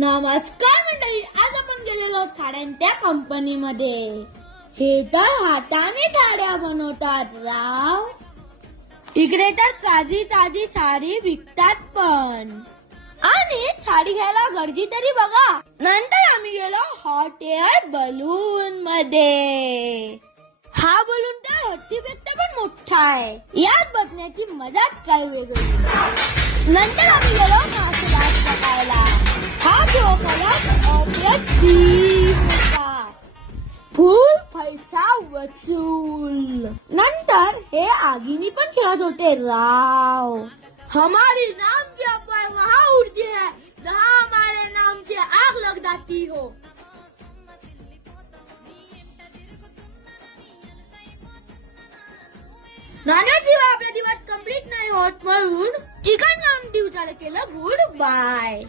नमस्कार मंडळी, आज आपण गेलेलो थाळ्यांच्या कंपनीमध्ये. हे तर हाताने थाळ्या बनवतात राव. इकडे तर ताजी ताजी साडी विकतात पण. आणि साडी घ्यायला गर्दी तरी बघा. नंतर आम्ही गेलो हॉट एअर बलून मध्ये. हा बलून तर हत्तीपेक्षा पण मोठा आहे. यात बघण्याची मजाच काय वेगळी. नंतर आम्ही गेलो मासेमारी बघायला. हा जो होता फुल पैसा वसूल. नंतर हे आगीनी पण खेळत होते राव. हमारी नाम की अफवाह वहाँ उड़ती है जहाँ हमारे नाम की आग लग जाती हो. नाण्याशिवाय आपला दिवस कंप्लीट नाही होत म्हणून चिकन नाम दिवसाला केलं गुड बाय.